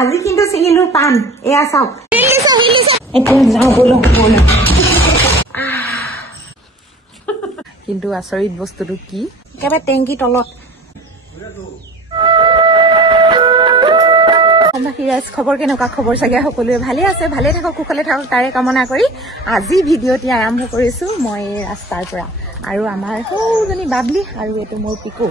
আজি কিন্তু চিঙিলো পান এয়া চাওক এতিয়া যাওঁ বলো বলো কিন্তু আচৰিত বস্তুটো কি একেবাৰে টেংকি তলত খবৰ কেনেকুৱা খবৰ চাগে সকলোৱে ভালে আছে ভালে থাকক কুশলে থাকক তাৰে কামনা কৰি আজি ভিডিঅ'টি আৰম্ভ কৰিছো মই ৰাস্তাৰ পৰা আৰু আমাৰ সৰুজনী বাবলি আৰু এইটো মোৰ পিকু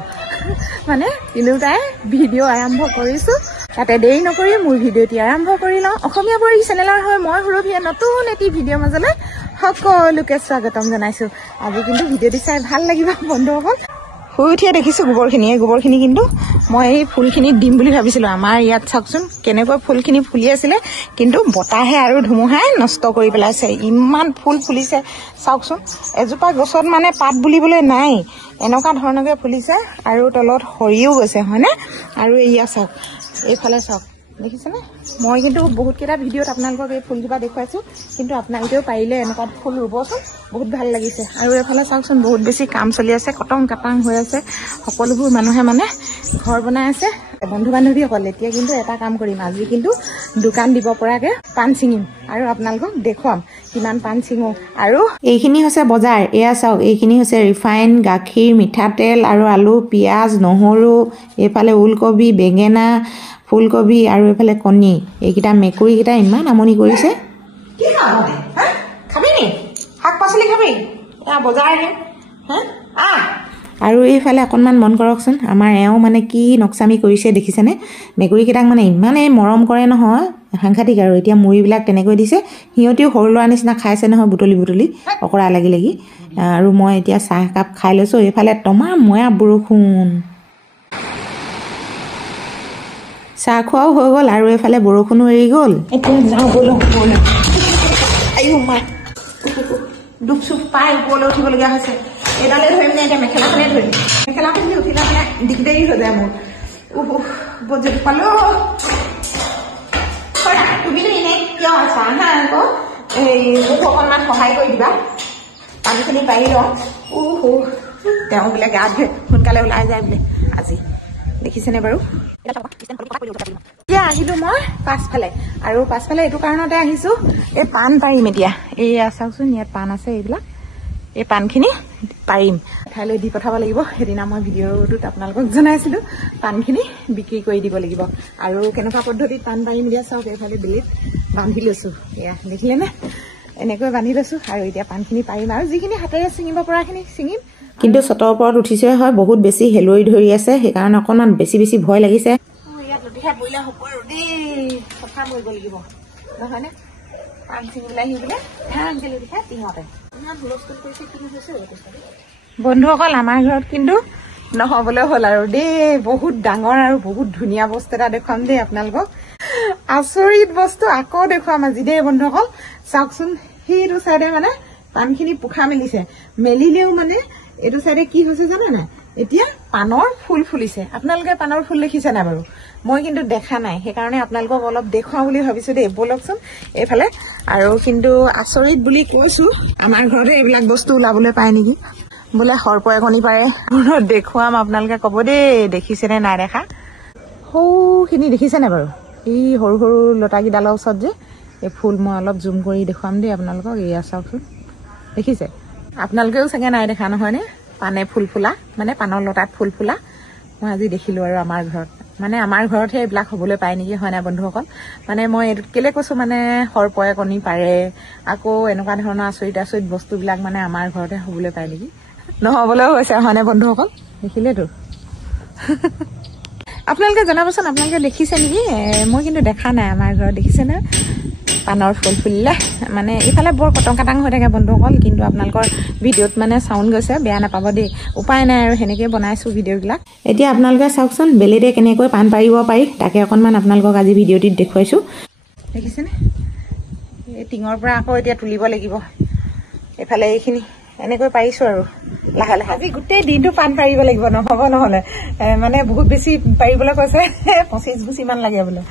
মানে তিনিওটাই ভিডিঅ' আৰম্ভ কৰিছো তাতে দেৰি নকৰি মোৰ ভিডিঅ'টি আৰম্ভ কৰি লওঁ অসমীয়া বৰী চেনেলৰ হয় মই সুৰভিয়ে নতুন এটি ভিডিঅ' মাজলৈ সকলোকে স্বাগতম জনাইছো আজি কিন্তু ভিডিঅ'টি চাই ভাল লাগিব বন্ধুসকল শুই উঠিয়ে দেখিছো গোবৰখিনি কিন্তু মই এই ফুলখিনি দিম বুলি ভাবিছিলো আমাৰ ইয়াত চাওকচোন কেনেকৈ ফুলখিনি ফুলি আছিলে কিন্তু বতাহে আৰু ধুমুহাই নষ্ট কৰি পেলাইছে ইমান ফুল ফুলিছে চাওকচোন এজোপা গছত মানে পাত বুলিবলৈ নাই এনেকুৱা ধৰণকে ফুলিছে আৰু তলত সৰিও গৈছে হয়নে আৰু এয়া চাওক এইফালে চাওক দেখিছেনে মই কিন্তু বহুত কেইটা ভিডিঅ'ত আপোনালোকক এই ফুলজোপা দেখুৱাইছো কিন্তু আপোনালোকেও পাৰিলে এনেকুৱা ফুল ৰুবচোন বহুত ভাল লাগিছে আৰু এইফালে চাওকচোন বহুত বেছি কাম চলি আছে কটং কাটাং হৈ আছে সকলোবোৰ মানুহে মানে ঘৰ বনাই আছে বন্ধু বান্ধৱীসকল এতিয়া কিন্তু এটা কাম কৰিম আজি কিন্তু দোকান দিব পৰাকে পাণ ছিঙিম আৰু আপোনালোকক দেখুৱাম কিমান পাণ ছিঙো আৰু এইখিনি হৈছে বজাৰ এয়া চাওক এইখিনি হৈছে ৰিফাইন গাখীৰ মিঠাতেল আৰু আলু পিঁয়াজ নহৰু এইফালে ওলকবি বেঙেনা ফুলকবি আৰু এইফালে কণী এইকেইটা মেকুৰীকেইটা ইমান আমনি কৰিছে কি খাবি নি শাক পাচলি খাবি এয়া বজাৰহে আৰু এইফালে অকণমান মন কৰকচোন আমাৰ এওঁ মানে কি নক্সামি কৰিছে দেখিছেনে মেকুৰীকেইটাক মানে ইমানেই মৰম কৰে নহয় সাংঘাতিক আৰু এতিয়া মুড়িবিলাক তেনেকৈ দিছে সিহঁতিও সৰু ল'ৰা নিচিনা খাইছে নহয় বুটলি অকৰা লাগি আৰু মই এতিয়া চাহ একাপ খাই লৈছোঁ এইফালে তমাম ময়া বৰষুণ চাহ খোৱাও হৈ গ'ল আৰু এইফালে বৰষুণো এৰি গ'ল এতিয়া যাওঁ বলো আইও মা দুখ চুখ পাই ওপৰলৈ উঠিবলগীয়া হৈছে এডালে ধৰিম নে এতিয়া মেখেলাখনে ধৰিম মেখেলাখন উঠিলে মানে দিগদাৰী হৈ যায় মোৰ বজেট পালো তুমিনো এনেই কিয় আছা হা আকৌ এই মোক অকণমান সহায় কৰি দিবা পানীখিনি পাৰি লওঁ তেওঁ বোলে গা ধুৱে সোনকালে ওলাই যায় বোলে আজি দেখিছেনে বাৰু এতিয়া আহিলো মই পাছফালে আৰু পাছফালে এইটো কাৰণতে আহিছো এই পাণ পাৰিম এতিয়া এয়া চাওকচোন ইয়াত পাণ আছে এইবিলাক এই পাণখিনি পাৰিম ঠাইলৈ দি পঠাব লাগিব সেইদিনা মই ভিডিঅ'টোত আপোনালোকক জনাইছিলো পাণখিনি বিক্ৰী কৰি দিব লাগিব আৰু কেনেকুৱা পদ্ধতিত পাণ পাৰিম দিয়া চাওক এইফালে বেলিত বান্ধি লৈছো এয়া দেখিলে নে এনেকৈ বান্ধি লৈছো আৰু এতিয়া পাণখিনি পাৰিম আৰু যিখিনি হাতেৰে ছিঙিব পৰাখিনি ছিঙিম কিন্তু চটৰ ওপৰত উঠিছে হয় বহুত বেছি হেলুৱৈ ধৰি আছে সেইকাৰণে অকণমান বেছি ভয় লাগিছে ইয়াত লতিশা বইলা হ'ব আৰু দেই কথা কৰিব লাগিব নহয়নে পাণ ছিঙিবলৈ আহি বোলে ধানকে লতিশা তিহঁতে ইমান হুলস্থুল কৰিছে কি হৈছে বন্ধুসকল আমাৰ ঘৰত কিন্তু নহ'বলৈ হ'ল আৰু দেই বহুত ডাঙৰ আৰু বহুত ধুনীয়া বস্তু এটা দেখুৱাম দেই আপোনালোকক আচৰিত বস্তু আকৌ দেখুৱাম আজি দেই বন্ধুসকল চাওকচোন সেইটো চাইডে মানে পাণখিনি পোখা মেলিলেও মানে এইটো চাইডে কি হৈছে জানে নাই এতিয়া পাণৰ ফুল ফুলিছে আপোনালোকে পাণৰ ফুল দেখিছে নাই বাৰু মই কিন্তু দেখা নাই সেইকাৰণে আপোনালোকক অলপ দেখুৱাওঁ বুলি ভাবিছো দেই বলকচোন এইফালে আৰু কিন্তু আচৰিত বুলি কৈছো আমাৰ ঘৰতে এইবিলাক বস্তু ওলাবলৈ পায় নেকি বোলে সৰ্পই কণী পাৰে দেখুৱাম আপোনালোকে ক'ব দেই দেখিছেনে নাই দেখা সৌখিনি দেখিছেনে বাৰু এই সৰু সৰু লতাকেইডালৰ ওচৰত যে এই ফুল মই অলপ জুম কৰি দেখুৱাম দেই আপোনালোকক এয়া চাওকচোন দেখিছে আপোনালোকেও চাগে নাই দেখা নহয়নে পাণে ফুল ফুলা মানে পাণৰ লতাত ফুল ফুলা মই আজি দেখিলোঁ আৰু আমাৰ ঘৰত মানে আমাৰ ঘৰতহে এইবিলাক হ'বলৈ পায় নেকি হয় নাই বন্ধুসকল মানে মই এইটোত কেলে কৈছোঁ মানে সৰ্পই কণী পাৰে আকৌ এনেকুৱা ধৰণৰ আচৰিত বস্তুবিলাক মানে আমাৰ ঘৰতে হ'বলৈ পায় নেকি নহ'বলৈও হৈছে হয়নে বন্ধুসকল দেখিলেতো আপোনালোকে জনাবচোন আপোনালোকে দেখিছে নেকি মই কিন্তু দেখা নাই আমাৰ ঘৰত দেখিছেনে পাণৰ ফুল ফুলিলে মানে ইফালে বৰ কটং কাটাং হৈ থাকে বন্ধুসকল কিন্তু আপোনালোকৰ ভিডিঅ'ত মানে চাউণ্ড গৈছে বেয়া নাপাব দেই উপায় নাই আৰু সেনেকৈ বনাইছোঁ ভিডিঅ'বিলাক এতিয়া আপোনালোকে চাওকচোন বেলিতে কেনেকৈ পাণ পাৰিব পাৰি তাকে অকণমান আপোনালোকক আজি ভিডিঅ'টিত দেখুৱাইছোঁ দেখিছেনে এই টিঙৰ পৰা আকৌ এতিয়া তুলিব লাগিব এইফালে এইখিনি এনেকৈ পাৰিছোঁ আৰু লাহে আজি গোটেই দিনটো পাণ পাৰিব লাগিব নহ'ব নহ'লে মানে বহুত বেছি পাৰিবলৈ কৈছে 25 গুচিমান লাগে বোলে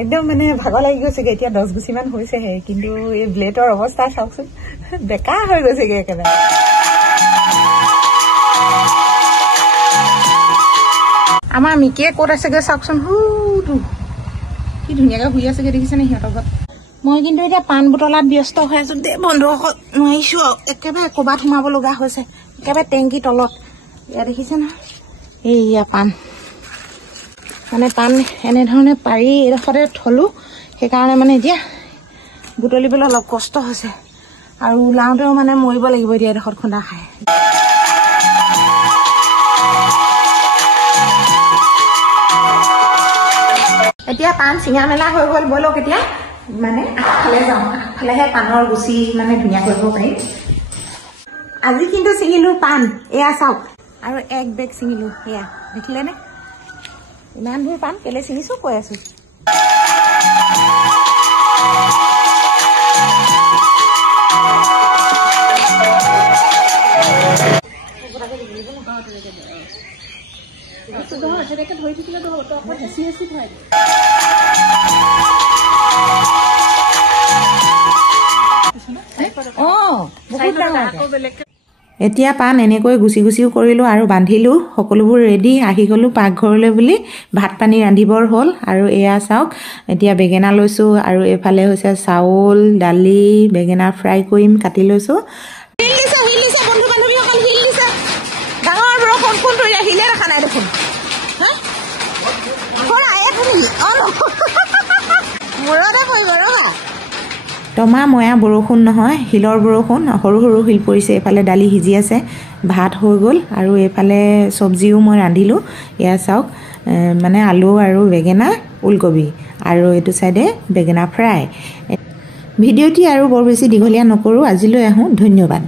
একদম মানে ভাগৰ লাগি গৈছেগৈ এতিয়া 10 গুচিমান হৈছেহে কিন্তু এই ব্লেডৰ অৱস্থা চাওকচোন বেকা হৈ গৈছেগৈ একেবাৰে আমাৰ মিকিয়ে ক'ত আছেগৈ চাওকচোন কি ধুনীয়াকৈ শুই আছে দেখিছেনে সিহঁতৰ ঘৰত মই কিন্তু এতিয়া পাণ বুটলাত ব্যস্ত হৈ আছো দে বন্ধুসকল নোৱাৰিছো একেবাৰে ক'ৰবাত সোমাব লগা হৈছে একেবাৰে টেংকি তলত এয়া দেখিছে না এইয়া পাণ মানে পাণ এনেধৰণে পাৰি এডোখৰতে থলো সেইকাৰণে মানে এতিয়া বুটলিবলৈ অলপ কষ্ট হৈছে আৰু ওলাওঁতেও মানে মৰিব লাগিব এতিয়া এডোখৰত খুন্দা খাই এতিয়া পাণ চিঙা মেলা হৈ গ'ল ব'লক এতিয়া মানে আগফালে যাওঁ আগফালেহে পাণৰ গুচি মানে ধুনীয়া কৰিব পাৰিম আজি কিন্তু ছিঙিলো পাণ এয়া চাওক আৰু এক বেগ ছিঙিলো এয়া দেখিলেনে ইমান দূৰ পাণ কেলে ছিঙিছো কৈ আছো ধৰি থাকিলে হেঁচি হেঁচি খুৱাই এতিয়া পাণ এনেকৈ গুচি গুচিও কৰিলোঁ আৰু বান্ধিলোঁ সকলোবোৰ ৰেডি আহি গ'লোঁ পাকঘৰলৈ বুলি ভাত পানী ৰান্ধিবৰ হ'ল আৰু এয়া চাওক এতিয়া বেঙেনা লৈছোঁ আৰু এইফালে হৈছে চাউল দালি বেঙেনা ফ্ৰাই কৰিম কাটি লৈছোঁ তমা ময়া বৰষুণ নহয় শিলৰ বৰষুণ সৰু সৰু শিল পৰিছে এইফালে দালি সিজি আছে ভাত হৈ গ'ল আৰু এইফালে চব্জিও মই ৰান্ধিলোঁ এয়া চাওক মানে আলু আৰু বেঙেনা ওলকবি আৰু এইটো চাইডে বেঙেনা ফ্ৰাই ভিডিঅ'টি আৰু বৰ বেছি দীঘলীয়া নকৰোঁ আজিলৈ আহোঁ ধন্যবাদ